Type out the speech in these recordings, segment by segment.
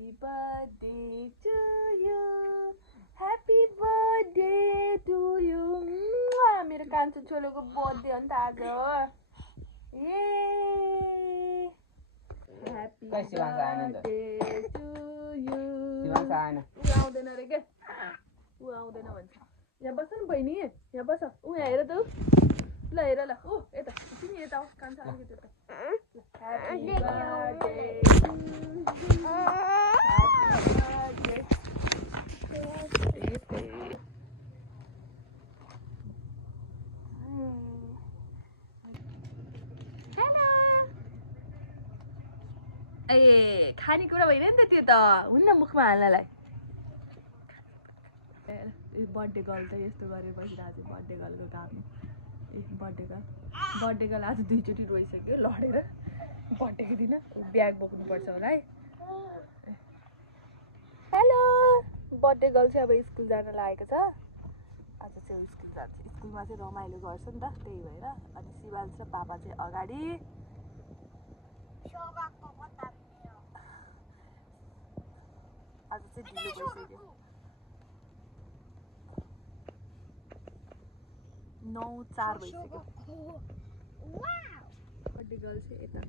Happy birthday to you. Happy birthday to you. मेरो कान्छो छोलोको birthday हो नि त आज. Yay! Happy birthday to you. ऊ आउँदैन रे के? ऊ आउँदैन भन्छ. यहाँ बस न बहिनी. यहाँ बस. ऊ यहाँ हेर त. ल हेर ल. ऊ यता. तिमी यता आऊ. कान्छो अलिकति यता. Happy birthday to you. ए खानेकुरा होइन नि त त्यो त हुन्न मुखमा हाल्नलाई. बर्थडे गर्ल त यस्तो गरेर बसिरहेको छ. बर्थडे गर्लको काम. ए बर्थडे गर्ल आज 2 चोटि रोइसक्यो लडेर. बर्थडेको दिन ब्याग बोक्नुपर्छ होला है. हेलो बर्थडे गर्ल चाहिँ अब स्कुल जान लागेको छ. आज चाहिँ स्कुल जान्छ. स्कुलमा चाहिँ रमाइलो गर्छ नि त त्यही भएर. अनि शिवांश र पापा चाहिँ अगाडि. आज चाहिँ ढिलो भइसक्यो. 9:04 भइसक्यो. बर्थडे गर्ल चाहिँ यता.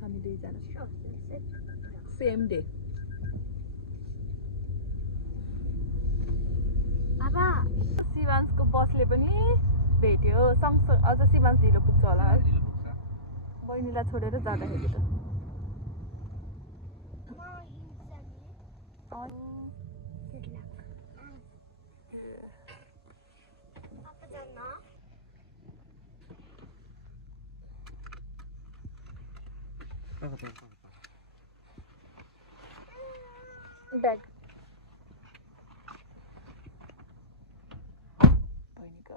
हामी दुईजना सेम डे. शिवांशको बसले पनि भेट्यो सँगसँगै. अझ शिवांश ढिलो पुग्छ होला है बहिनीलाई छोडेर जाँदाखेरि त. ब्याग बहिनीको.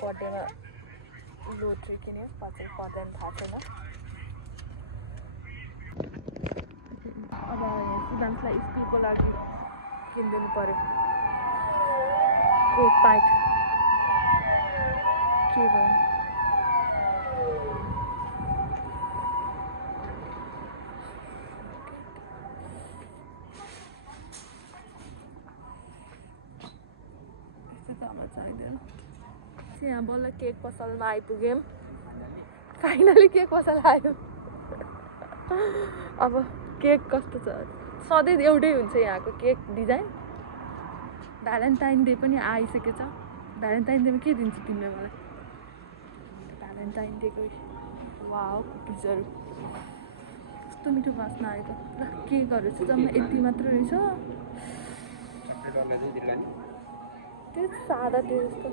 बर्थडेमा लोट्री किन्यो. पछि पर्दैन थाहा छैन. अब शिवांशलाई स्कुलको लागि किनिदिनु पर्यो कोट प्यान्ट. के भयो यस्तो त चाहिँदैन. यहाँ बल्ल केक पसलमा आइपुग्यौँ. फाइनली केक पसल आयो. अब केक कस्तो छ. सधैँ एउटै हुन्छ यहाँको केक डिजाइन. भ्यालेन्टाइन डे पनि आइसकेको छ. भ्यालेन्टाइन डेमा के दिन्छु तिमीले मलाई? भ्यालेन्टाइन डेको वाउ कुकिजहरू कस्तो मिठो बास्ना आएको. ल केकहरू चाहिँ जम्मा यति मात्र रहेछ. त्यो सादा त्यो जस्तो.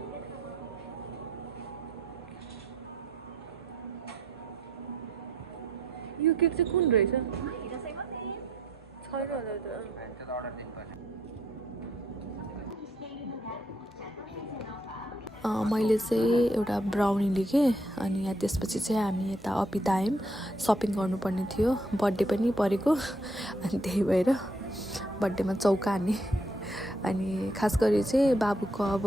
यो केक चाहिँ कुन रहेछ? छैन होला त. मैले चाहिँ एउटा ब्राउनी लिएँ. अनि यहाँ त्यसपछि चाहिँ हामी यता अपिता आयौँ. सपिङ गर्नुपर्ने थियो. बर्थडे पनि परेको. अनि त्यही भएर बर्थडेमा चौका हान्ने. अनि खास गरी चाहिँ बाबुको अब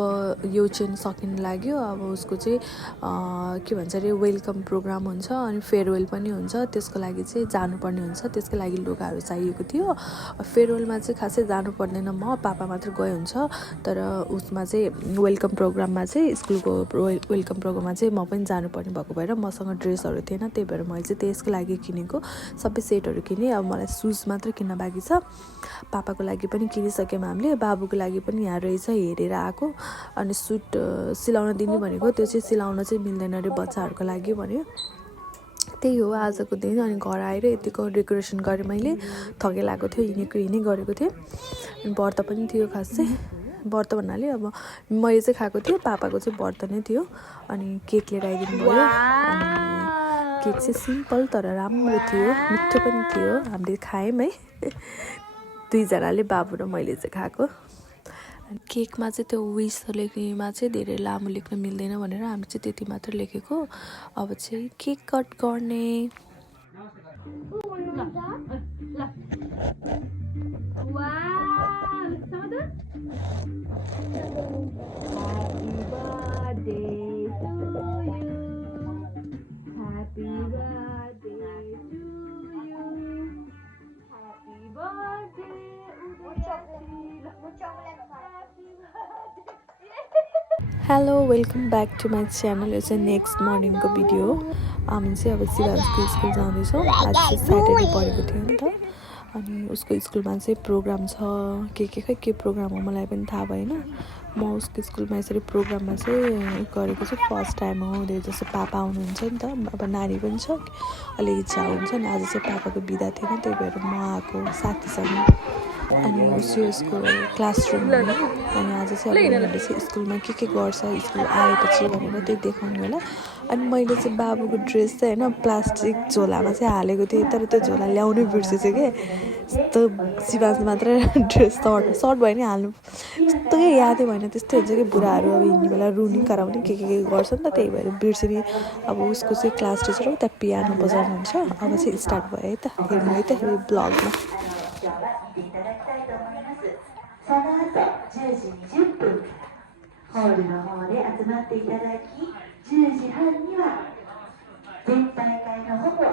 यो चाहिँ सकिन लाग्यो. अब उसको चाहिँ के भन्छ अरे वेलकम प्रोग्राम हुन्छ अनि फेयरवेल पनि हुन्छ. त्यसको लागि चाहिँ जानुपर्ने हुन्छ. त्यसको लागि लुगाहरू चाहिएको थियो. फेयरवेलमा चाहिँ खासै जानु पर्दैन. म पापा मात्र गए हुन्छ. तर उसमा चाहिँ वेलकम प्रोग्राममा चाहिँ स्कुलको वेलकम प्रोग्राममा चाहिँ म पनि जानुपर्ने भएको भएर मसँग ड्रेसहरू थिएन. त्यही भएर मैले चाहिँ त्यसको लागि किनेको सबै सेटहरू किनेँ. अब मलाई सुज मात्र किन्न बाँकी छ. पापाको लागि पनि किनिसक्यौँ हामीले. बाबुको लागि पनि यहाँ रहेछ हेरेर आएको. अनि सुट सिलाउन दिने भनेको त्यो चाहिँ सिलाउन चाहिँ मिल्दैन अरे बच्चाहरूको लागि भन्यो. त्यही हो आजको दिन. अनि घर आएर यतिको डेकोरेसन गरेँ मैले. थके लागेको थियो. हिँडेको गरेको थिएँ. अनि व्रत पनि थियो खास चाहिँ. व्रत भन्नाले अब मैले चाहिँ खाएको थिएँ. पापाको चाहिँ व्रत नै थियो. अनि केक लिएर आइदिनु भयो. अनि केक चाहिँ सिम्पल तर राम्रो थियो. मिठो पनि थियो. हामीले खायौँ है. दुईजनाले बाबु र मैले चाहिँ खाएको. केकमा चाहिँ त्यो विस लेख्नेमा चाहिँ धेरै लामो लेख्न मिल्दैन भनेर हामी चाहिँ त्यति मात्र लेखेको। अब चाहिँ केक कट गर्ने। Hello welcome back to my channel. यो चाहिँ नेक्स्ट मर्निङको भिडियो हो। हामी चाहिँ अब शिवांशको स्कुल जाँदैछौँ। आज चाहिँ स्याटरडे परेको थियो नि त, अनि उसको स्कुलमा चाहिँ प्रोग्राम छ। के प्रोग्राम हो मलाई पनि थाहा भएन। म उसको स्कुलमा यसरी प्रोग्राममा चाहिँ गरेको चाहिँ फर्स्ट टाइम हो। धेरै जस्तो पापा आउनुहुन्छ नि त, अब नानी पनि छ, अलिक इच्छा हुन्छ नि। आज चाहिँ पापाको बिदा थिएन, त्यही भएर म आएको साथीसँग। अनि उसको क्लासरुम हो। अनि आज चाहिँ अब उनीहरूले चाहिँ स्कुलमा के गर्छ स्कुल आएपछि भनेर त्यही देखाउने होला। अनि मैले चाहिँ बाबुको ड्रेस चाहिँ होइन प्लास्टिक झोलामा चाहिँ हालेको थिएँ, तर त्यो झोला ल्याउनै बिर्सेछु कि। यस्तो शिवांश मात्र ड्रेस सर्ट भयो नि हाल्नु, यस्तो यादै भएन। त्यस्तै हुन्छ कि बुढाहरू अब हिँड्ने बेला रुनी कराउने के गर्छ नि त, त्यही भएर बिर्सेँ। अब उसको चाहिँ क्लास टिचर हो, त्यहाँ पियानो बजाउनुहुन्छ। अब चाहिँ स्टार्ट भयो है त, हेर्नु है त यो ब्लगमा। その後10時20分ホールの方で集まっていただき、10時半には全大会のほぼ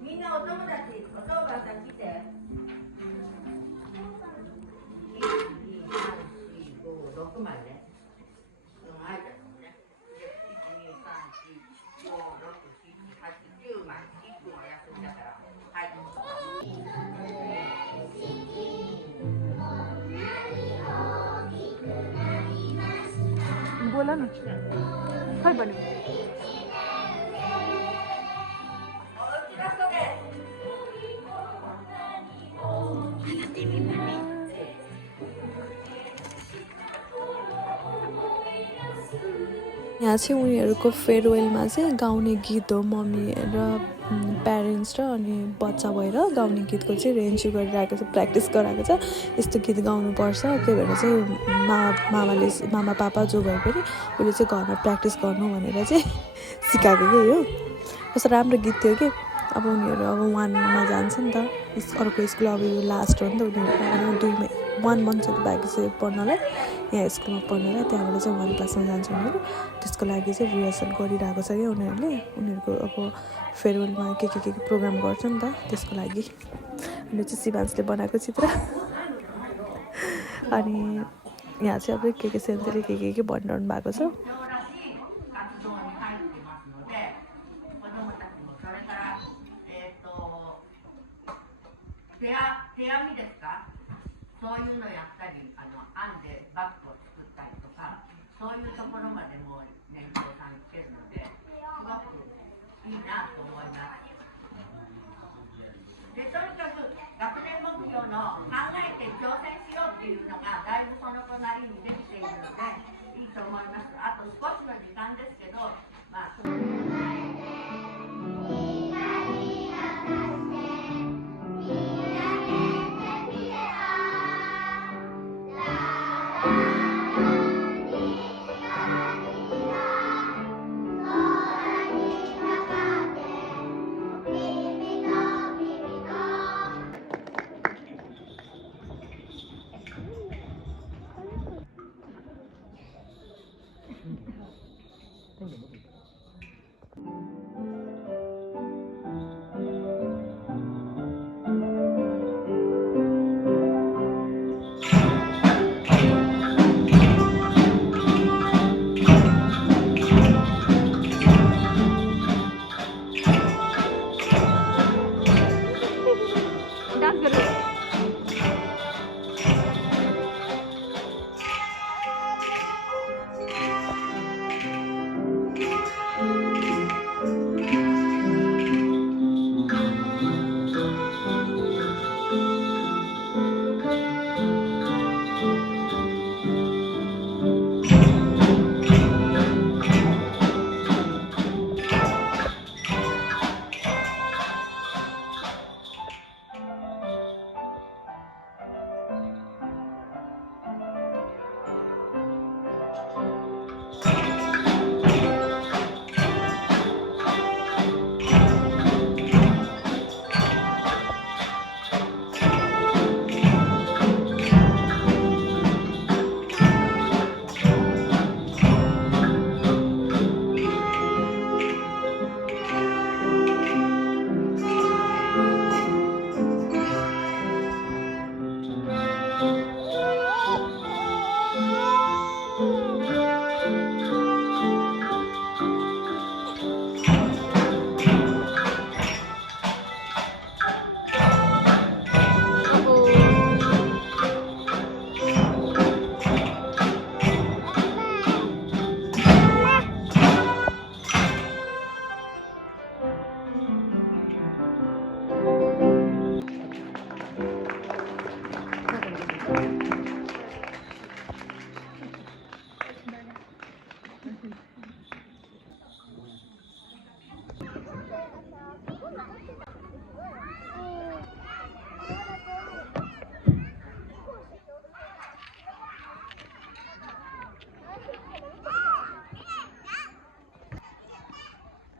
みんなお友達、お父さん来て。1、2、3、4、5、6枚ね。その間のね。1、2、3、4、5、6、7、8、9枚。1分お休みだから。はい。बोला ना खै भन्यो यहाँ चाहिँ उनीहरूको फेयरवेलमा चाहिँ गाउने गीत हो। मम्मी र प्यारेन्ट्स र अनि बच्चा भएर गाउने गीतको चाहिँ रेन्ज गरिरहेको छ, प्र्याक्टिस गराएको छ। यस्तो गीत गाउनुपर्छ, त्यही भएर चाहिँ मामा पापा जो भए पनि उसले चाहिँ घरमा प्र्याक्टिस गर्नु भनेर चाहिँ सिकाएको कि यो। कस्तो राम्रो गीत थियो कि। अब उनीहरू अब 1मा जान्छ नि त अर्को स्कुल। अब यो लास्ट हो नि त उनीहरू 1 मन्थ जति बाँकी चाहिँ पढ्नलाई, यहाँ स्कुलमा पढ्नलाई। त्यहाँबाट चाहिँ 1 क्लासमा जान्छ उनीहरू। त्यसको लागि चाहिँ रिहर्सल गरिरहेको छ क्या उनीहरूले। उनीहरूको अब फेयरवेलमा के प्रोग्राम गर्छ नि त, त्यसको लागि। अनि चाहिँ शिवांशले बनाएको चित्र अनि यहाँ चाहिँ अब के सेन्सेले के भनिरहनु भएको छ।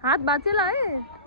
हात बाचेला है।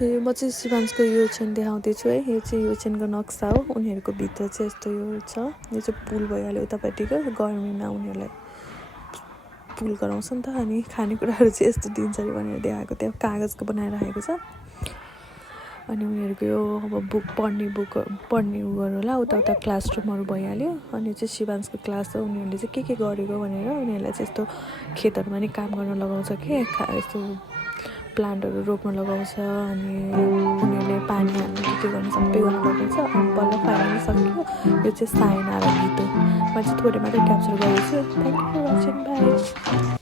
म चाहिँ शिवांशको यो ओछ्यान देखाउँदैछु है। यो चाहिँ यो ओछ्यानको नक्सा हो। उनीहरूको भित्र चाहिँ यस्तो यो छ। यो चाहिँ पुल भइहाल्यो उतापट्टिको। गर्मीमा उनीहरूलाई पुल गराउँछ नि त। अनि खानेकुराहरू चाहिँ यस्तो दिन्छ अरे भनेर देखाएको। त्यहाँ कागजको बनाएर राखेको छ। अनि उनीहरूको यो अब बुक पढ्ने उयोहरू होला। उता क्लासरुमहरू भइहाल्यो। अनि चाहिँ शिवांशको क्लास हो। उनीहरूले चाहिँ के गरेको भनेर उनीहरूलाई चाहिँ यस्तो खेतहरूमा नि काम गर्न लगाउँछ कि यस्तो प्लान्टहरू रोप्न लगाउँछ। अनि उनीहरूले पानी हाल्नु के गर्नु सबै गर्न लगाउँछ। अनि बल्ल फाइनली सक्यो। यो चाहिँ सायना र गीत हो। मैले चाहिँ थोरै मात्रै क्याप्चर गरेको छु। Thank you for watching. By.